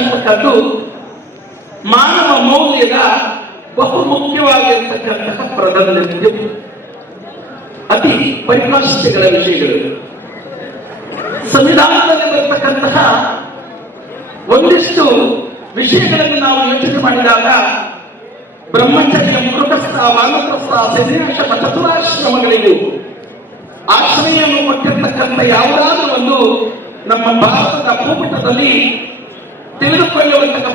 ಅಂತಕ್ಕದ್ದು ಮಾನವ ಮೌಲ್ಯದ ಬಹು ಮುಖ್ಯವಾಗಿರ್ತಕ್ಕಂತಹ ಪ್ರಾಧಾನ್ಯ, ಅತಿ ಪರಿಭಾಷೆಗಳ ವಿಷಯಗಳು. ಸಂವಿಧಾನದಲ್ಲಿ ಬರತಕ್ಕಂತಹ ಒಂದಿಷ್ಟು ವಿಷಯಗಳನ್ನು ನಾವು ಯೋಚನೆ ಮಾಡಿದಾಗ ಬ್ರಹ್ಮಚರ್ಯ, ಮೃಗಸ್ಥ, ವಾನಪ್ರಸ್ಥ, ಸನ್ಯಾಸ, ಚತುರಾಶ್ರಮಗಳಿಗೂ ಆಶ್ರಯವನ್ನು ಕೊಟ್ಟಿರ್ತಕ್ಕಂಥ ಯಾವುದಾದ್ರೂ ಒಂದು ನಮ್ಮ ಭಾರತದ ಭೂಪಟದಲ್ಲಿ ತಿಳಿದುಕೊಳ್ಳುವಂತಹ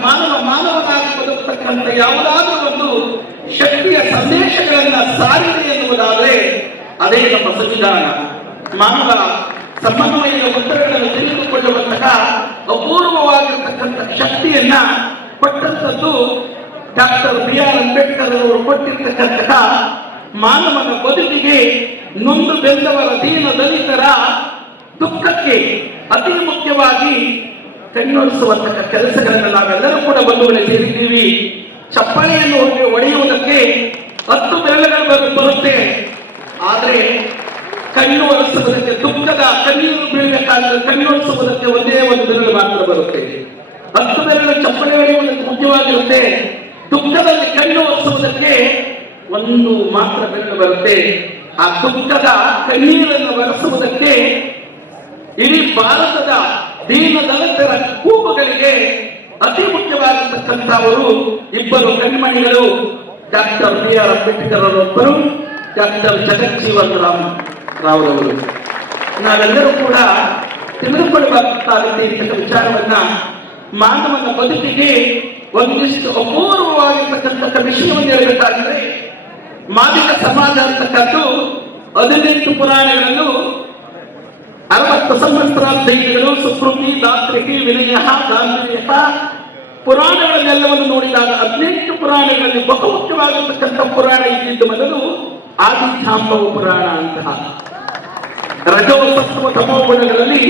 ಮಾನವನಾಗಿ ಬದುಕತಕ್ಕಂಥ ಯಾವುದಾದ್ರೂ ಒಂದು ಶಕ್ತಿಯ ಸಂದೇಶಗಳನ್ನ ಸಾರಿದೆ ಎನ್ನುವುದಾದರೆ ಅದೇ ನಮ್ಮ ಸಂವಿಧಾನ. ಮಾನವ ಸಮನ್ವಯದ ಒತ್ತಡಗಳನ್ನು ತಿಳಿದುಕೊಳ್ಳುವಂತಹ ಅಪೂರ್ವವಾಗಿರತಕ್ಕಂಥ ಶಕ್ತಿಯನ್ನ ಕೊಟ್ಟಂಥದ್ದು ಡಾಕ್ಟರ್ ಬಿ.ಆರ್. ಅಂಬೇಡ್ಕರ್ ಅವರು ಕೊಟ್ಟಿರ್ತಕ್ಕಂತಹ ಮಾನವನ ಬದುಕಿಗೆ ನೊಂದು ಬೆಂದವರ ದೀನ ದಲಿತರ ದುಃಖಕ್ಕೆ ಅತಿ ಮುಖ್ಯವಾಗಿ ಕಣ್ಣೊರೆಸುವಂತಹ ಕೆಲಸಗಳನ್ನು ನಾವೆಲ್ಲರೂ ಕೂಡ ಬಂಧುಗಳೇ ಸೇರಿದ್ದೀವಿ. ಚಪ್ಪಾಳೆಯನ್ನು ಹೊಡೆಯುವುದಕ್ಕೆ 10 ಬೆರಳುಗಳು ಬರುತ್ತೆ, ಆದರೆ ಕಣ್ಣು ಒರೆಸುವುದಕ್ಕೆ, ದುಃಖದ ಕಣ್ಣೀರು ಬೀಳಬೇಕಾದ್ರೆ ಕಣ್ಣು ಒರೆಸುವುದಕ್ಕೆ ಒಂದೇ ಒಂದು ಬೆರಳು ಮಾತ್ರ ಬರುತ್ತೆ. 10 ಬೆರಳು ಚಪ್ಪಾಳೆ ಹೊಡೆಯುವುದಕ್ಕೆ ಮುಖ್ಯವಾಗಿರುತ್ತೆ, ದುಃಖದಲ್ಲಿ ಕಣ್ಣು ಒರೆಸುವುದಕ್ಕೆ ಒಂದು ಮಾತ್ರ ಬೆರಳು ಬರುತ್ತೆ. ಆ ದುಃಖದ ಕಣ್ಣೀರನ್ನು ಒರೆಸುವುದಕ್ಕೆ ಇಡೀ ಭಾರತದ ದೀನ ದಲಿತರ ಕೂಗುಗಳಿಗೆ ಅತಿ ಮುಖ್ಯವಾಗಿರ್ತಕ್ಕಂಥವರು ಇಬ್ಬರು ಕಣ್ಮಣಿಗಳು, ಡಾಕ್ಟರ್ ಬಿ.ಆರ್. ಅಂಬೇಡ್ಕರ್ ಅವರೊಬ್ಬರು, ಡಾಕ್ಟರ್ ಜಗಜ್ಜೀವನ್ ರಾಮ್ ರಾವ್ರವರು. ನಾವೆಲ್ಲರೂ ಕೂಡ ತಿಳಿದುಕೊಳ್ಳಬೇಕಾಗುತ್ತೆ ಇಂತಹ ವಿಚಾರವನ್ನ. ಮಾನವನ ಬದುಕಿಗೆ ಒಂದಿಷ್ಟು ಅಪೂರ್ವವಾಗಿರ್ತಕ್ಕಂಥ ವಿಷಯವನ್ನು ಹೇಳಬೇಕಾಗಿದೆ. ಮಾದಿಕ ಸಮಾಜ ಅಂತಕ್ಕದ್ದು 18 ಪುರಾಣಗಳನ್ನು 60 ಸಂವತ್ಸರಾಧ್ಯಯನಗಳು, ಸುಕೃತಿ, ದಾತ್ರಿಕೆ, ವಿನಯ, ಗಾಂಭೀರ್ಯ ಪುರಾಣಗಳನ್ನೆಲ್ಲವನ್ನು ನೋಡಿದಾಗ 18 ಪುರಾಣಗಳಲ್ಲಿ ಬಹು ಮುಖ್ಯವಾಗಿರ್ತಕ್ಕಂಥ ಪುರಾಣ ಇದ್ದಿದ್ದು ಮೊದಲು ಆದಿಜಾಂಬವ ಪುರಾಣ ಅಂತಹ ರಜೋ ಸತ್ವ ತಮೋ ಗುಣಗಳಲ್ಲಿ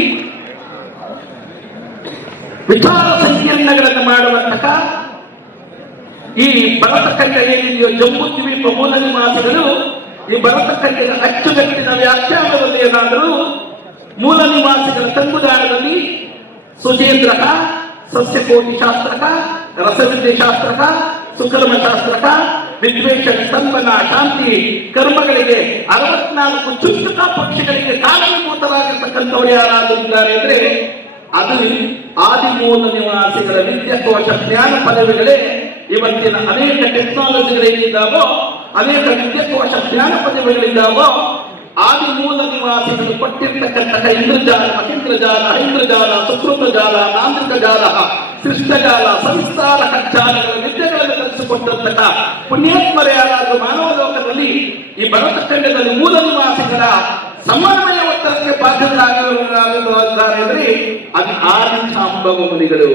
ವಿಚಾರ ಸಂಕೀರ್ಣಗಳನ್ನು ಮಾಡುವಂತಹ ಈ ಭರತಖಂಡ ಏನಿದೆಯೋ ಜಂಬೂ ದ್ವೀಪ ಮೂಲ ನಿವಾಸಿಗಳು ಈ ಭರತಖಂಡದ ಅಚ್ಚುಕಟ್ಟಿನ ವ್ಯಾಖ್ಯಾನದಲ್ಲಿ ಏನಾದರೂ ಮೂಲ ನಿವಾಸಿಗಳ ತಂಗುದಾಣದಲ್ಲಿ ಸುಜೇಂದ್ರಕ, ಸಸ್ಯಕೋಟಿ ಶಾಸ್ತ್ರಕ, ರಸವಿದ್ಯೆ ಶಾಸ್ತ್ರಕ, ಸುಕರ್ಮ ಶಾಸ್ತ್ರಕ, ವಿದ್ವೇಷ, ಸ್ತಂಭನ, ಶಾಂತಿ ಕರ್ಮಗಳಿಗೆ 64 ಚುಷ್ಟಕ ಪಕ್ಷಗಳಿಗೆ ಕಾರಣೀಭೂತರಾಗಿರ್ತಕ್ಕಂಥವರು ಯಾರಾದರೂ ಇದ್ದಾರೆ ಅಂದ್ರೆ ಅದು ಆದಿಮೂಲ ನಿವಾಸಿಗಳ ವಿದ್ಯಾಕೋಶ ಜ್ಞಾನ ಪದವಿಗಳೇ ಇವತ್ತಿನ ಅನೇಕ ಟೆಕ್ನಾಲಜಿಗಳೇನಿದ್ದಾವೋ, ಅನೇಕ ವಿದ್ಯಾಕೋಶ ಜ್ಞಾನ ಪದವಿಗಳಿದ್ದಾವೋ ಆದಿಮೂಲ ನಿವಾಸಿಗಳು ಕೊಟ್ಟಿರ್ತಕ್ಕಂತಹ ಇಂದ್ರಜಾಲ, ಮಹೇಂದ್ರಜಾಲ, ಐಂದ್ರಜಾಲ, ಸುಕೃತ ಜಾಲ, ತಾಂತ್ರಿಕ ಜಾಲ, ಸೃಷ್ಟಜಾಲ, ಸಂಸ್ಕಾರಕ ಜಾಲಗಳ ವಿದ್ಯೆಗಳನ್ನು ಕಲಿಸಿಕೊಟ್ಟಂತಹ ಪುಣ್ಯಾತ್ಮರ ಯಾರಾದರೂ ಮಾನವ ಲೋಕದಲ್ಲಿ ಈ ಭರತಖಂಡದಲ್ಲಿ ಮೂಲ ನಿವಾಸಿಗಳ ಸಮನ್ವಯ ಒತ್ತಡಕ್ಕೆ ಬಾಧ್ಯರಾಗಿದ್ದಾರೆ ಅಂದ್ರೆ ಅದು ಆದಿಜಾಂಬವ ಮುನಿಗಳು.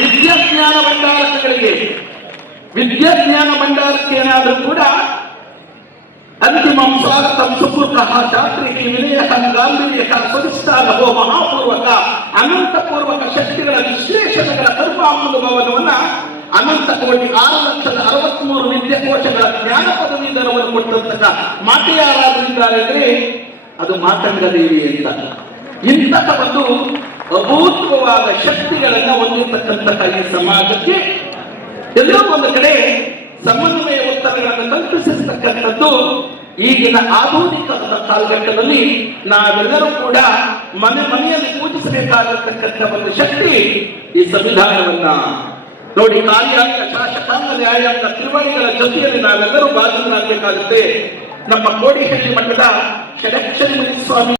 ವಿದ್ಯಾಜ್ಞಾನ ಭಂಡಾರಕ್ಕೆ ಏನಾದರೂ ಕೂಡ ಅಂತಿಮಂ ಸ್ವಾಗತಂ ಸುಕೃತಃ ಚಾತ್ರಿಕೆ ವಿನಯ ಗಾಂಭೀರ್ಯ ಸ್ವರಿಷ್ಠಾಗೋ ಮಹಾಪೂರ್ವಕ ಅನಂತಪೂರ್ವಕ ಶಕ್ತಿಗಳ ವಿಶ್ಲೇಷಣೆಗಳ ಕರ್ಮಾನುಭವವನ್ನ ಅನಂತ ಕೋಟಿ 6,63,000 ವಿದ್ಯಾಕೋಶಗಳ ಜ್ಞಾನ ಪದವೀಧರವನ್ನು ಕೊಟ್ಟಂತಹ ಮಾತೆ ಯಾರಾದ್ರಿದ್ದಾರೆ ಅಂದ್ರೆ ಅದು ಮಾತಂಗ ದೇವಿ ಅಂತ. ಇಂತಹ ಒಂದು ಅಭೂತವಾದ ಶಕ್ತಿಗಳನ್ನ ಹೊಂದಿರತಕ್ಕಂತಹ ಈ ಸಮಾಜಕ್ಕೆ ಎಲ್ಲೋ ಒಂದು ಕಡೆ ಸಮನ್ವಯ ಒತ್ತಡಗಳನ್ನು ಕಲ್ಪಿಸಿರ್ತಕ್ಕಂಥದ್ದು ಈಗಿನ ಆಧುನಿಕ ಕಾಲಘಟ್ಟದಲ್ಲಿ ನಾವೆಲ್ಲರೂ ಕೂಡ ಮನೆಯಲ್ಲಿ ಪೂಜಿಸಬೇಕಾಗಿರ್ತಕ್ಕಂಥ ಒಂದು ಶಕ್ತಿ ಈ ಸಂವಿಧಾನವನ್ನ ನೋಡಿ. ಕಾರ್ಯಾಂಗ, ಶಾಸಕಾಂಗ, ನ್ಯಾಯಾಂಗ ತ್ರಿವಳಿಗಳ ಜೊತೆಯಲ್ಲಿ ನಾವೆಲ್ಲರೂ ಬಾಧ್ಯರಾಗಬೇಕಾಗುತ್ತೆ. ನಮ್ಮ ಕೋಡಿಹಳ್ಳಿ ಮಠದ ಷಡಕ್ಷರಿ ಸ್ವಾಮಿ